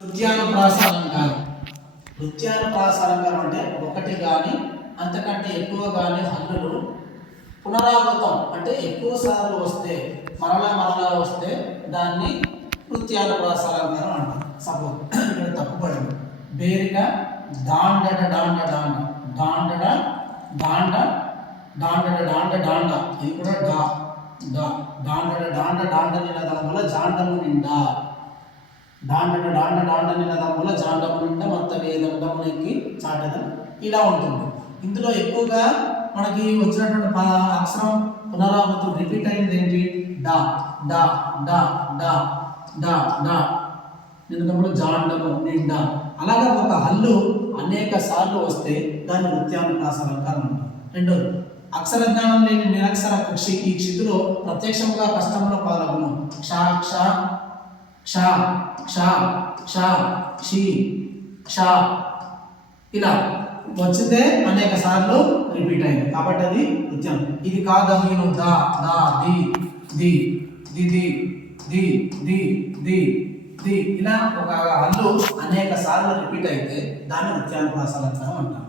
నృత్యానుప్రాస అలంకారం. నృత్యానుప్రాస అలంకారం అంటే ఒకటి కానీ అంతకంటే ఎక్కువ కానీ హల్లులు పునరావృతం అంటే ఎక్కువ సార్లు వస్తే మరలా వస్తే దాన్ని నృత్యానుప్రాస అలంకారం అంటారు. సపోజ్ ఇక్కడ తప్పుపడింది బేరిక డాండడ డాండ డాండ డాండడ డాండ డాండడ డాండ డాండ ఇది కూడా డా డా డాండడ డాండ డాండ నినదం వల్ల జాండము నిండా డాండడ డాండ డాండ నినదం వల్ల జాండము నిండా మొత్త వేదండమునెక్కి చాటదం ఇలా ఉంటుంది. ఇందులో ఎక్కువగా మనకి వచ్చినటువంటి అక్షరం పునరావృతం రిపీట్ అయింది ఏంటి డా డా డా డా డా డా నినదములో జాండము నిండా. అలాగా ఒక హల్లు అనేక సార్లు వస్తే దాన్ని నృత్యానుప్రాస అలంకారం అంటారు. రెండోది అక్షర జ్ఞానం లేని నిరక్షర కక్షి ఈ క్షితిలో ప్రత్యక్షంగా కష్టంలో పాల్గొను క్ష క్ష క్ష క్ష క్ష క్షి క్ష ఇలా వచ్చితే అనేక సార్లు రిపీట్ అయింది కాబట్టి అది నృత్యం. ఇది కాదను దా దా ది ది ది ది ది ది ది ది ఇలా ఒక హల్లు అనేక సార్లు రిపీట్ అయితే దాన్ని నృత్యానుప్రాస అలంకారం అంటారు.